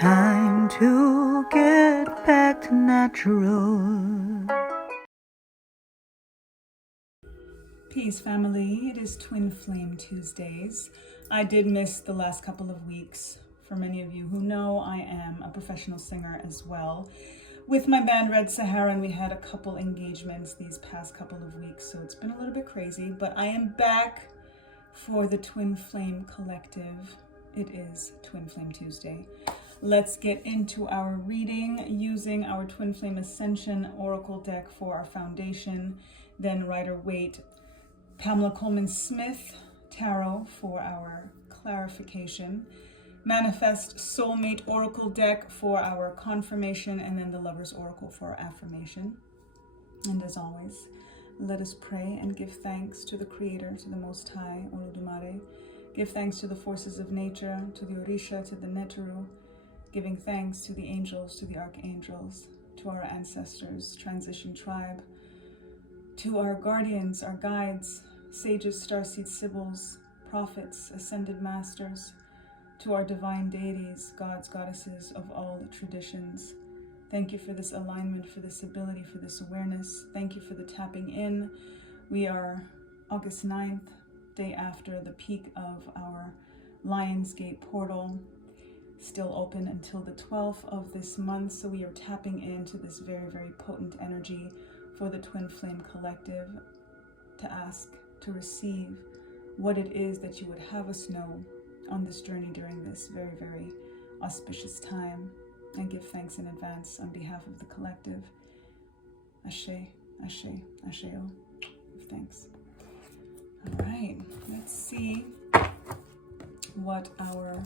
Time to get back to natural. Peace, family. It is Twin Flame Tuesdays. I did miss the last couple of weeks. For many of you who know, I am a professional singer as well with my band Red Sahara, and we had a couple engagements these past couple of weeks, so it's been a little bit crazy, but I am back for the Twin Flame Collective. It is Twin Flame Tuesday. Let's get into our reading using our Twin Flame Ascension Oracle deck for our foundation, then Rider-Waite Pamela Coleman Smith Tarot for our clarification, Manifest Soulmate Oracle deck for our confirmation, and then the Lover's Oracle for our affirmation. And as always, let us pray and give thanks to the Creator, to the Most High, Olodumare. Give thanks to the forces of nature, to the Orisha, to the Neteru, giving thanks to the angels, to the archangels, to our ancestors, Transition Tribe, to our guardians, our guides, sages, starseed sibyls, prophets, ascended masters, to our divine deities, gods, goddesses of all traditions. Thank you for this alignment, for this ability, for this awareness. Thank you for the tapping in. We are August 9th, day after the peak of our Lionsgate portal, still open until the 12th of this month. So we are tapping into this very, very potent energy for the Twin Flame Collective to ask, to receive what it is that you would have us know on this journey during this very, very auspicious time, and give thanks in advance on behalf of the collective. Ashe, Ashe, Asheo. Give thanks. All right, let's see what our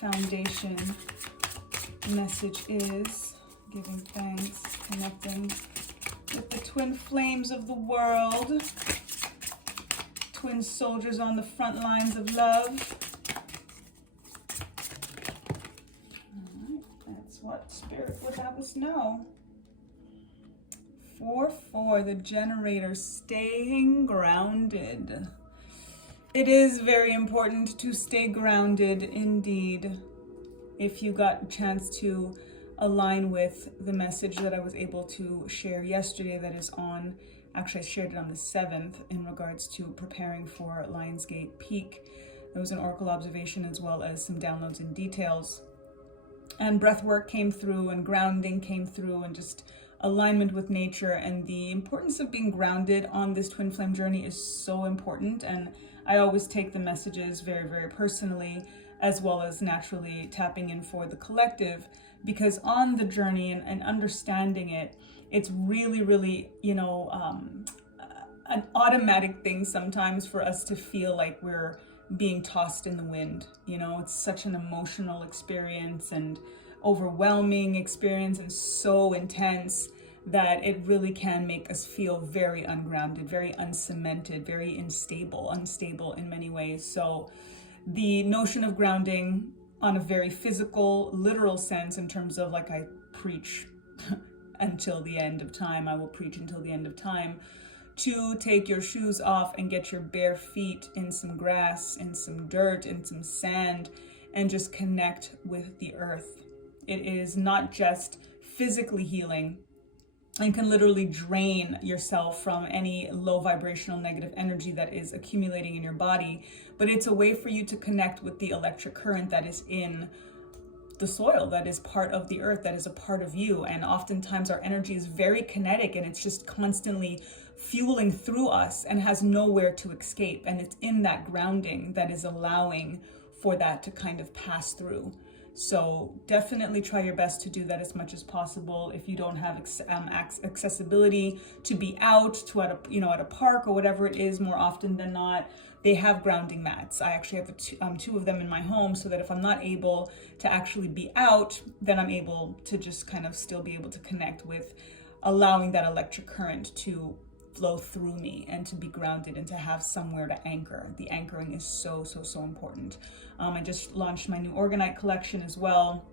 foundation message is. Giving thanks, connecting with the twin flames of the world, twin soldiers on the front lines of love. That's what Spirit would have us know. 4-4, the generator, staying grounded. It is very important to stay grounded indeed. If you got a chance to align with the message that I was able to share yesterday, that is on, actually I shared it on the 7th in regards to preparing for Lionsgate Peak. There was an oracle observation as well as some downloads and details. And breath work came through, and grounding came through, and just alignment with nature. And the importance of being grounded on this twin flame journey is so important. And I always take the messages very, very personally, as well as naturally tapping in for the collective, because on the journey and understanding it, it's really, really, an automatic thing sometimes for us to feel like we're being tossed in the wind. It's such an emotional experience and overwhelming experience, and so intense that it really can make us feel very ungrounded, very uncemented, very unstable in many ways. So the notion of grounding on a very physical, literal sense, in terms of, like, I preach until the end of time, I will preach until the end of time, to take your shoes off and get your bare feet in some grass, in some dirt, in some sand, and just connect with the earth. It is not just physically healing and can literally drain yourself from any low vibrational negative energy that is accumulating in your body, but it's a way for you to connect with the electric current that is in the soil, that is part of the earth, that is a part of you. And oftentimes our energy is very kinetic, and it's just constantly fueling through us and has nowhere to escape. And it's in that grounding that is allowing for that to kind of pass through. So definitely try your best to do that as much as possible. If you don't have accessibility to be out to at a park or whatever it is, more often than not, they have grounding mats. I actually have two of them in my home, so that if I'm not able to actually be out, then I'm able to just kind of still be able to connect with allowing that electric current to flow through me and to be grounded and to have somewhere to anchor. The anchoring is so important. I just launched my new Organite collection as well,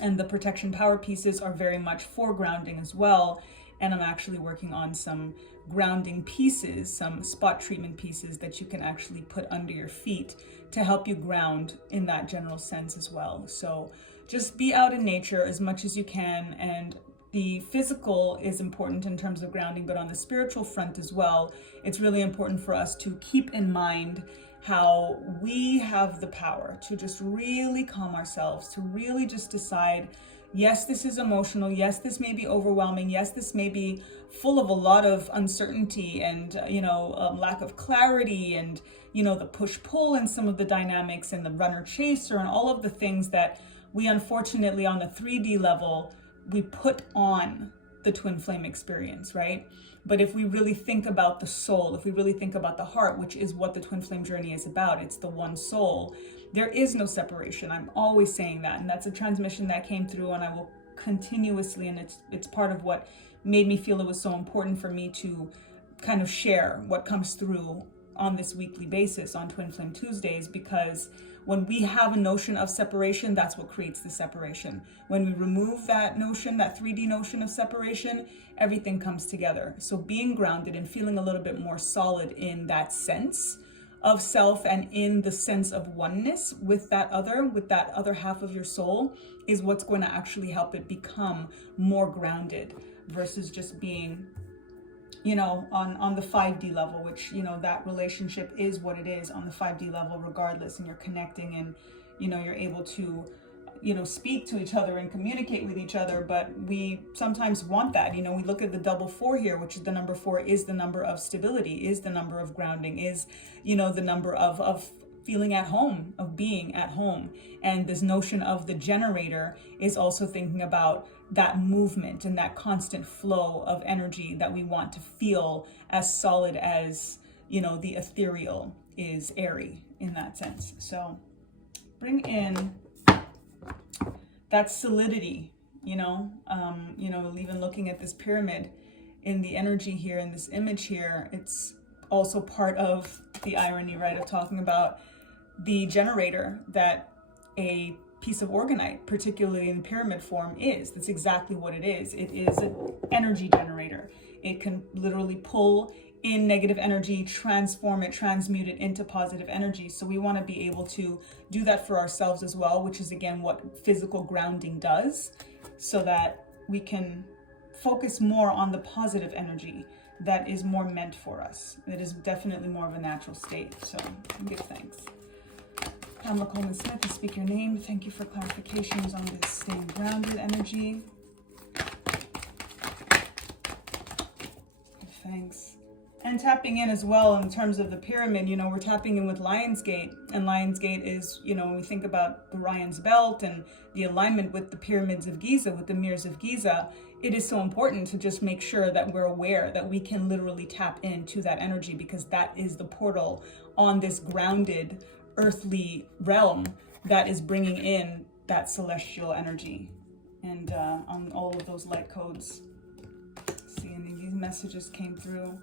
and the protection power pieces are very much for grounding as well. and I'm actually working on some grounding pieces, some spot treatment pieces that you can actually put under your feet to help you ground in that general sense as well. So just be out in nature as much as you can, and the physical is important in terms of grounding, but on the spiritual front as well, it's really important for us to keep in mind how we have the power to just really calm ourselves, to really just decide, yes, this is emotional. Yes, this may be overwhelming. Yes, this may be full of a lot of uncertainty and, lack of clarity and, the push-pull in some of the dynamics and the runner-chaser and all of the things that we unfortunately on the 3D level, we put on the twin flame experience, right? But if we really think about the soul, if we really think about the heart, which is what the twin flame journey is about, it's the one soul, there is no separation. I'm always saying that. And that's a transmission that came through, and I will continuously, and it's part of what made me feel it was so important for me to kind of share what comes through on this weekly basis on Twin Flame Tuesdays, because when we have a notion of separation, that's what creates the separation. When we remove that notion, that 3D notion of separation, everything comes together. So being grounded and feeling a little bit more solid in that sense of self and in the sense of oneness with that other half of your soul is what's going to actually help it become more grounded versus just being on the 5D level, which, that relationship is what it is on the 5D level regardless, and you're connecting and, you're able to, speak to each other and communicate with each other. But we sometimes want that, we look at the double 4 here, which is the number 4 is the number of stability, is the number of grounding, is, the number of feeling at home, of being at home. And this notion of the generator is also thinking about that movement and that constant flow of energy that we want to feel as solid as, the ethereal is airy in that sense. So bring in that solidity, even looking at this pyramid in the energy here, in this image here, it's also part of the irony, right, of talking about the generator that a piece of organite, particularly in pyramid form, is. That's exactly what it is. It is an energy generator. It can literally pull in negative energy, transform it, transmute it into positive energy. So we want to be able to do that for ourselves as well, which is again what physical grounding does, so that we can focus more on the positive energy that is more meant for us. It is definitely more of a natural state. So give thanks. Pamela Coleman Smith, I speak your name. Thank you for clarifications on this staying grounded energy. Thanks. And tapping in as well in terms of the pyramid, we're tapping in with Lionsgate. And Lionsgate is, when we think about the Orion's belt and the alignment with the pyramids of Giza, with the mirrors of Giza, it is so important to just make sure that we're aware that we can literally tap into that energy, because that is the portal on this grounded earthly realm that is bringing in that celestial energy. And on all of those light codes, seeing these messages came through.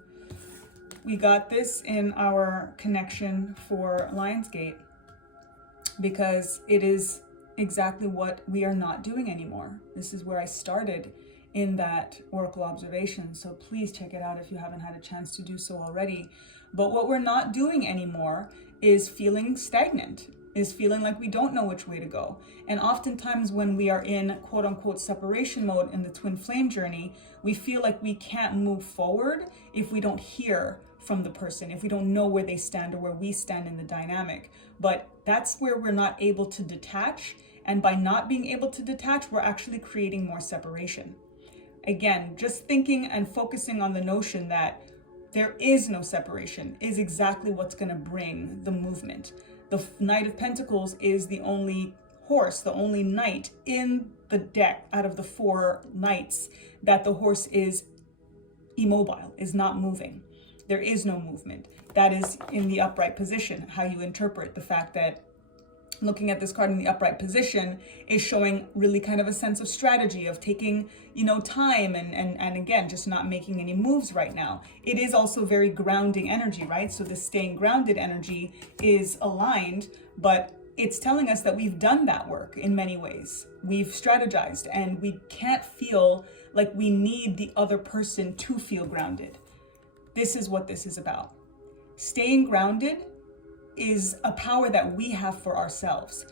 We got this in our connection for Lionsgate, because it is exactly what we are not doing anymore. This is where I started in that oracle observation, so please check it out if you haven't had a chance to do so already. But what we're not doing anymore is feeling stagnant, is feeling like we don't know which way to go. And oftentimes when we are in quote unquote separation mode in the twin flame journey, we feel like we can't move forward if we don't hear from the person, if we don't know where they stand or where we stand in the dynamic. But that's where we're not able to detach. And by not being able to detach, we're actually creating more separation. Again, just thinking and focusing on the notion that there is no separation is exactly what's going to bring the movement. The Knight of Pentacles is the only horse, the only knight in the deck out of the 4 knights that the horse is immobile, is not moving. There is no movement. That is in the upright position. How you interpret the fact that looking at this card in the upright position is showing really kind of a sense of strategy of taking, time and again, just not making any moves right now. It is also very grounding energy, right? So the staying grounded energy is aligned, but it's telling us that we've done that work in many ways. We've strategized, and we can't feel like we need the other person to feel grounded. This is what this is about. Staying grounded is a power that we have for ourselves.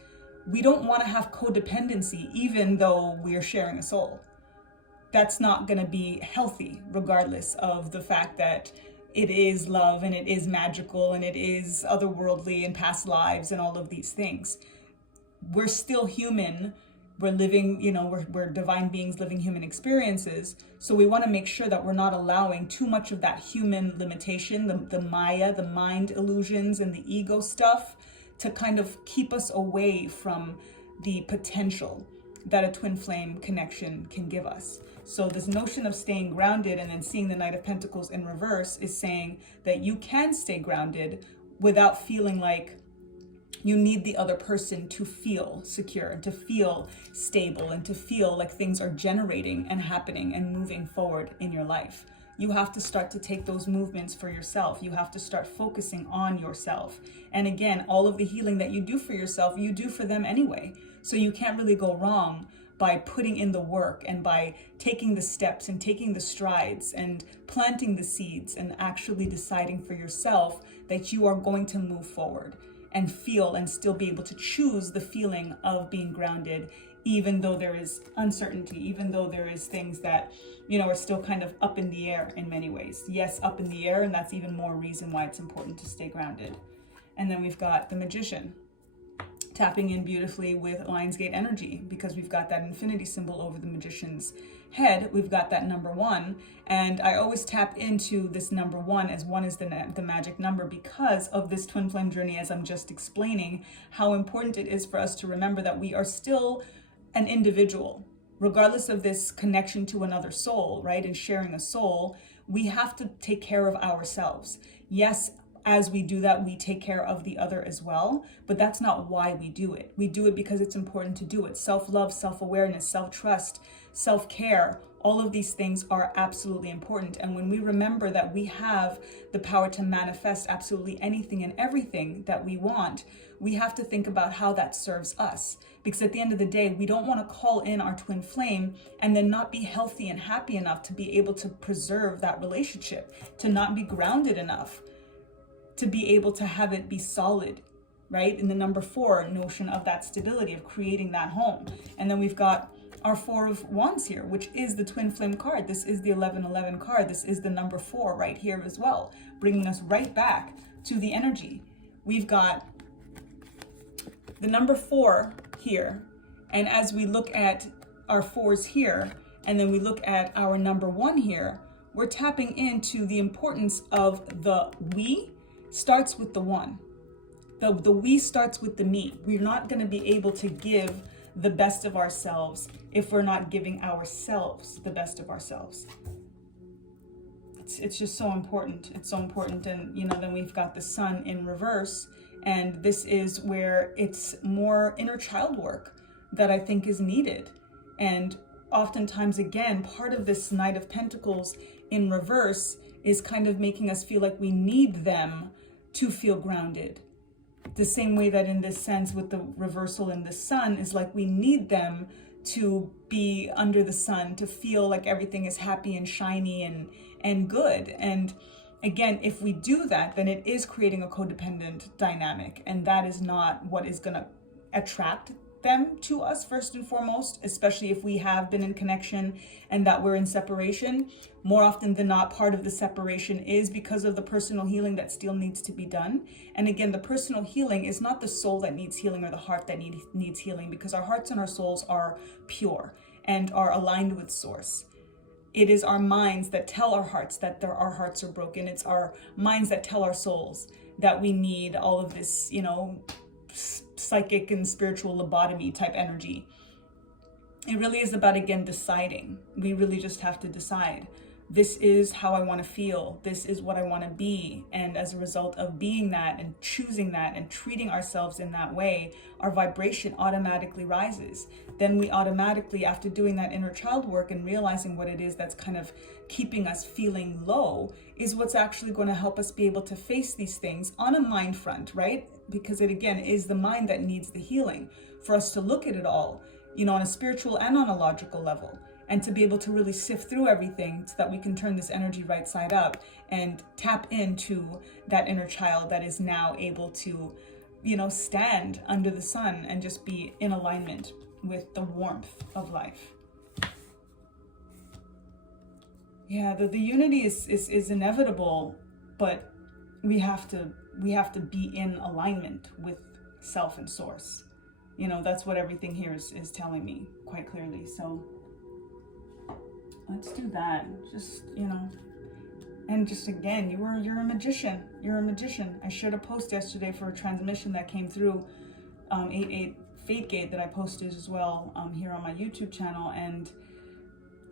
We don't want to have codependency, even though we're sharing a soul. That's not going to be healthy, regardless of the fact that it is love and it is magical and it is otherworldly and past lives and all of these things. We're still human. We're living, we're divine beings living human experiences. So we want to make sure that we're not allowing too much of that human limitation, the Maya, the mind illusions and the ego stuff to kind of keep us away from the potential that a twin flame connection can give us. So this notion of staying grounded and then seeing the Knight of Pentacles in reverse is saying that you can stay grounded without feeling like you need the other person to feel secure and to feel stable and to feel like things are generating and happening and moving forward in your life. You have to start to take those movements for yourself. You have to start focusing on yourself. And again, all of the healing that you do for yourself, you do for them anyway. So you can't really go wrong by putting in the work and by taking the steps and taking the strides and planting the seeds and actually deciding for yourself that you are going to move forward and feel and still be able to choose the feeling of being grounded, even though there is uncertainty, even though there is things that, are still kind of up in the air in many ways. Yes, up in the air, and that's even more reason why it's important to stay grounded. And then we've got the Magician, tapping in beautifully with Lionsgate energy, because we've got that infinity symbol over the Magician's head. We've got that number 1, and I always tap into this number 1 as 1 is the magic number because of this twin flame journey, as I'm just explaining how important it is for us to remember that we are still an individual, regardless of this connection to another soul, right? And sharing a soul, we have to take care of ourselves. Yes, as we do that, we take care of the other as well, but that's not why we do it. We do it because it's important to do it. Self-love, self-awareness, self-trust, self-care, all of these things are absolutely important. And when we remember that we have the power to manifest absolutely anything and everything that we want, we have to think about how that serves us. Because at the end of the day, we don't want to call in our twin flame and then not be healthy and happy enough to be able to preserve that relationship, to not be grounded enough to be able to have it be solid, right? In the number 4 notion of that stability, of creating that home. And then we've got our 4 of Wands here, which is the twin flame card. This is the 1111 card. This is the number 4 right here as well, bringing us right back to the energy. We've got the number 4 here. And as we look at our 4s here, and then we look at our number 1 here, we're tapping into the importance of the we starts with the 1. The we starts with the me. We're not going to be able to give the best of ourselves if we're not giving ourselves the best of ourselves. It's just so important. It's so important. And then we've got the Sun in reverse, and this is where it's more inner child work that I think is needed. And oftentimes, again, part of this Knight of Pentacles in reverse is kind of making us feel like we need them to feel grounded. The same way that in this sense with the reversal in the Sun is like we need them to be under the sun, to feel like everything is happy and shiny and good. And again, if we do that, then it is creating a codependent dynamic, and that is not what is going to attract them to us first and foremost, especially if we have been in connection and that we're in separation. More often than not, part of the separation is because of the personal healing that still needs to be done. And again, the personal healing is not the soul that needs healing or the heart that needs healing, because our hearts and our souls are pure and are aligned with source. It is our minds that tell our hearts that our hearts are broken. It's our minds that tell our souls that we need all of this, psychic and spiritual lobotomy type energy. It really is about, again, deciding. We really just have to decide. This is how I want to feel. This is what I want to be. And as a result of being that and choosing that and treating ourselves in that way, our vibration automatically rises. Then we automatically, after doing that inner child work and realizing what it is that's kind of keeping us feeling low, is what's actually going to help us be able to face these things on a mind front, right? because it again is the mind that needs the healing, for us to look at it all, you know, on a spiritual and on a logical level, and to be able to really sift through everything so that we can turn this energy right side up and tap into that inner child that is now able to, you know, stand under the sun and just be in alignment with the warmth of life. Yeah, the unity is inevitable, but we have to be in alignment with self and source. You know, that's what everything here is telling me quite clearly. So let's do that. Just, you know, and just again, you're a magician. You're a magician. I shared a post yesterday for a transmission that came through 88 Fate Gate that I posted as well here on my YouTube channel. And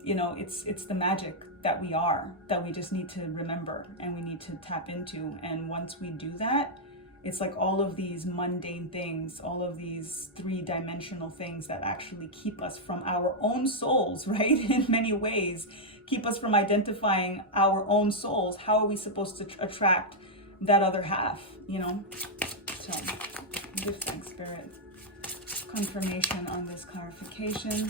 you know, it's the magic that we are, that we just need to remember and we need to tap into. And once we do that, it's like all of these mundane things, all of these three-dimensional things that actually keep us from our own souls, right? In many ways, keep us from identifying our own souls. How are we supposed to attract that other half, you know? So, give thanks, Spirit. Confirmation on this clarification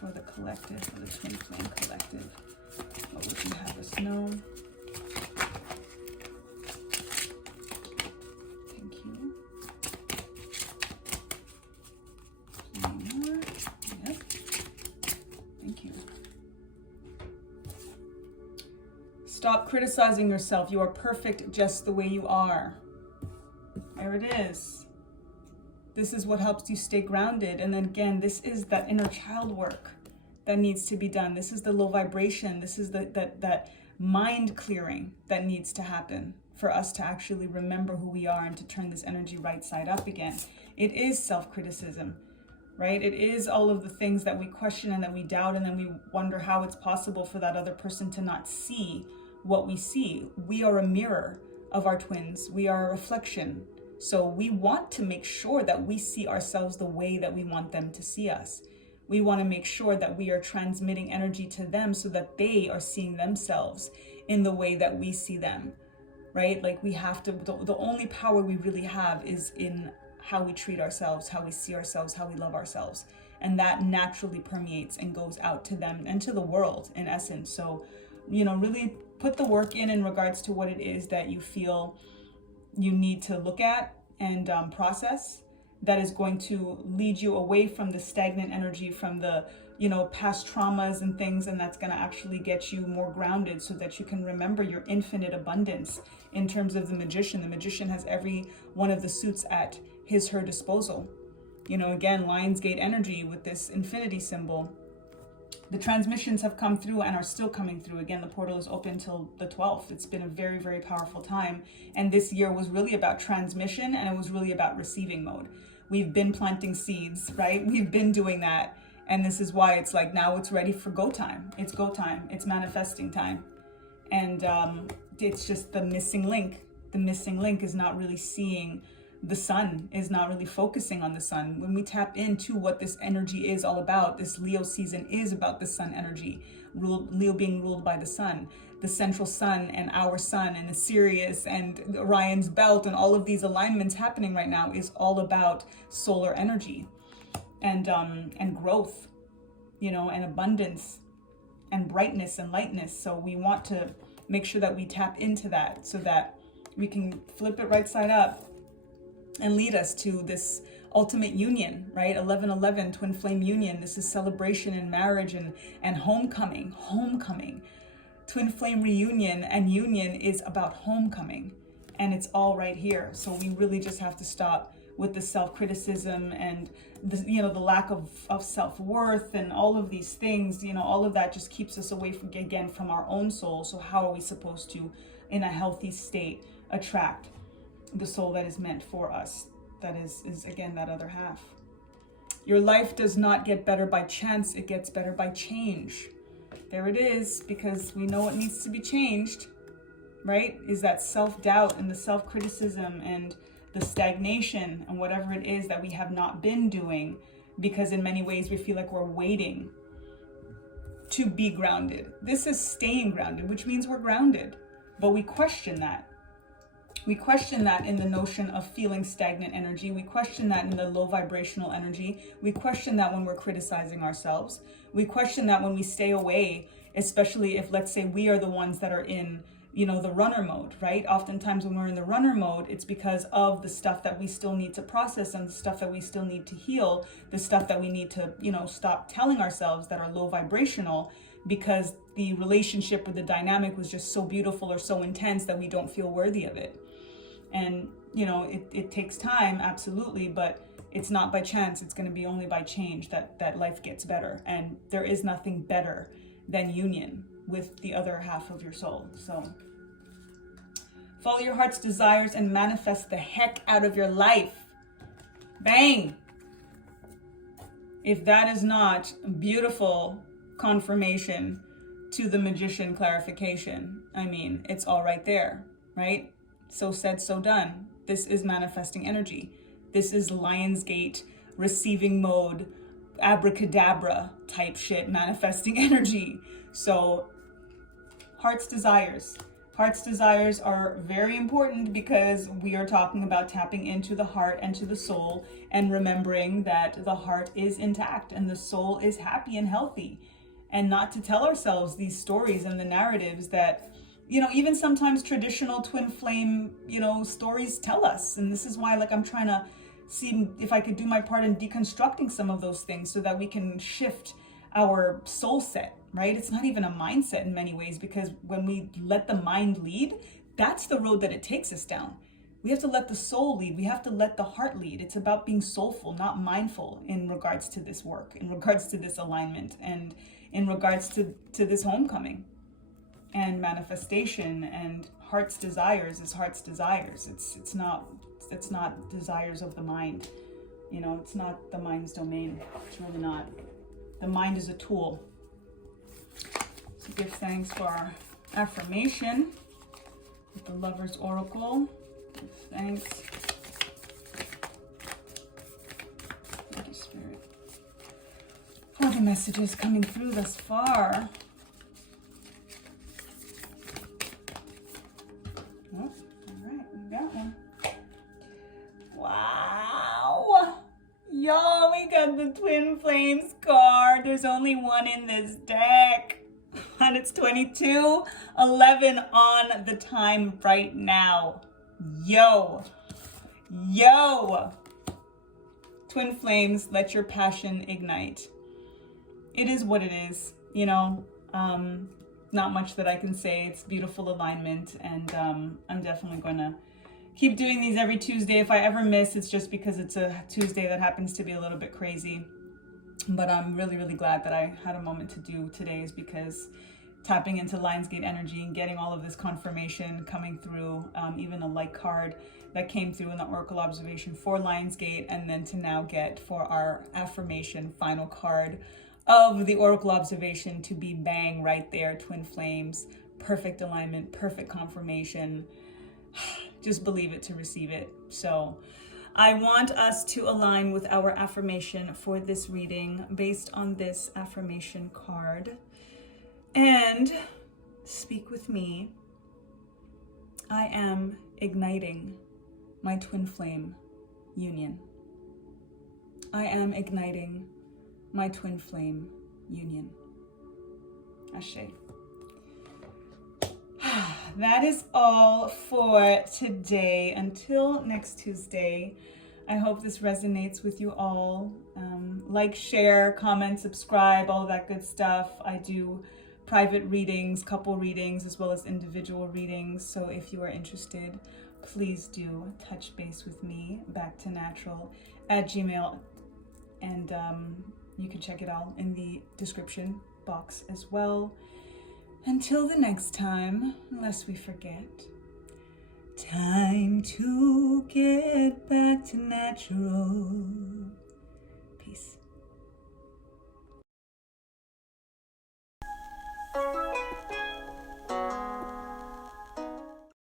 for the collective, for the Twin Flame Collective. What would you have us know? Thank you. Any more? Yes. Thank you. Stop criticizing yourself. You are perfect just the way you are. There it is. This is what helps you stay grounded. And then again, this is that inner child work that needs to be done. This is the low vibration. This is that mind clearing that needs to happen for us to actually remember who we are and to turn this energy right side up again. It is self-criticism, right? It is all of the things that we question and that we doubt, and then we wonder how it's possible for that other person to not see what we see. We are a mirror of our twins. We are a reflection. So we want to make sure that we see ourselves the way that we want them to see us. We want to make sure that we are transmitting energy to them so that they are seeing themselves in the way that we see them, right? Like we have to, the only power we really have is in how we treat ourselves, how we see ourselves, how we love ourselves. And that naturally permeates and goes out to them and to the world in essence. So, you know, really put the work in regards to what it is that you feel you need to look at and process, that is going to lead you away from the stagnant energy, from the, you know, past traumas and things, and that's going to actually get you more grounded so that you can remember your infinite abundance in terms of the magician. The magician has every one of the suits at her disposal. You know, again, Lionsgate energy with this infinity symbol. The transmissions have come through and are still coming through. Again, the portal is open till the 12th. It's been a very, very powerful time. And this year was really about transmission, and it was really about receiving mode. We've been planting seeds, right? We've been doing that. And this is why it's like, now it's ready for go time. It's go time. It's manifesting time. And it's just the missing link. The missing link is not really seeing the sun, is not really focusing on the sun. When we tap into what this energy is all about, this Leo season is about the sun energy, Leo being ruled by the sun, the central sun and our sun and the Sirius and Orion's belt, and all of these alignments happening right now is all about solar energy and growth, you know, and abundance and brightness and lightness. So we want to make sure that we tap into that so that we can flip it right side up and lead us to this ultimate union, right? 1111, twin flame union. This is celebration and marriage and homecoming. Twin flame reunion and union is about homecoming, and it's all right here. So we really just have to stop with the self-criticism and the, you know, the lack of self-worth and all of these things. You know, all of that just keeps us away from, again, from our own soul. So how are we supposed to, in a healthy state, attract the soul that is meant for us, that is again that other half? Your life does not get better by chance, it gets better by change. There it is, because we know what needs to be changed, right? Is that self-doubt and the self-criticism and the stagnation and whatever it is that we have not been doing, because in many ways we feel like we're waiting to be grounded. This is staying grounded, which means we're grounded, but we question that. We question that in the notion of feeling stagnant energy. We question that in the low vibrational energy. We question that when we're criticizing ourselves. We question that when we stay away, especially if, let's say, we are the ones that are in, the runner mode, right? Oftentimes when we're in the runner mode, it's because of the stuff that we still need to process and the stuff that we still need to heal, the stuff that we need to, stop telling ourselves that are low vibrational, because the relationship or the dynamic was just so beautiful or so intense that we don't feel worthy of it. And, it takes time, absolutely, but it's not by chance. It's going to be only by change that life gets better. And there is nothing better than union with the other half of your soul. So follow your heart's desires and manifest the heck out of your life. Bang! If that is not beautiful confirmation to the magician clarification, it's all right there, right? So said, so done. This is manifesting energy. This is Lionsgate receiving mode, abracadabra type shit, manifesting energy. So heart's desires. Heart's desires are very important because we are talking about tapping into the heart and to the soul and remembering that the heart is intact and the soul is happy and healthy, and not to tell ourselves these stories and the narratives that, even sometimes traditional twin flame, stories tell us. And this is why, I'm trying to see if I could do my part in deconstructing some of those things so that we can shift our soul set, right? It's not even a mindset in many ways, because when we let the mind lead, that's the road that it takes us down. We have to let the soul lead. We have to let the heart lead. It's about being soulful, not mindful, in regards to this work, in regards to this alignment, and in regards to this homecoming and manifestation. And heart's desires is heart's desires. It's not desires of the mind. It's not the mind's domain. It's really not. The mind is a tool. So give thanks for our affirmation with the Lover's Oracle. Give thanks. Thank you, Spirit, for the messages coming through thus far. Oh, all right, we got one. Wow. Y'all, we got the Twin Flames card. There's only one in this deck. And it's 22:11 on the time right now. Yo. Twin Flames, let your passion ignite. It is what it is, not much that I can say. It's beautiful alignment, and I'm definitely going to keep doing these every Tuesday. If I ever miss, it's just because it's a Tuesday that happens to be a little bit crazy. But I'm really, really glad that I had a moment to do today's, because tapping into Lionsgate energy and getting all of this confirmation coming through, even a light card that came through in the Oracle observation for Lionsgate, and then to now get for our affirmation final card of the Oracle observation to be bang right there, Twin Flames, perfect alignment, perfect confirmation. Just believe it to receive it. So I want us to align with our affirmation for this reading based on this affirmation card, and speak with me. I am igniting my twin flame union. I am igniting my twin flame union. Ashe. That is all for today. Until next Tuesday, I hope this resonates with you all. Like, share, comment, subscribe, all of that good stuff. I do private readings, couple readings, as well as individual readings. So if you are interested, please do touch base with me, backtonnatural@gmail.com. And you can check it out in the description box as well. Until the next time, lest we forget, time to get back to natural. Peace.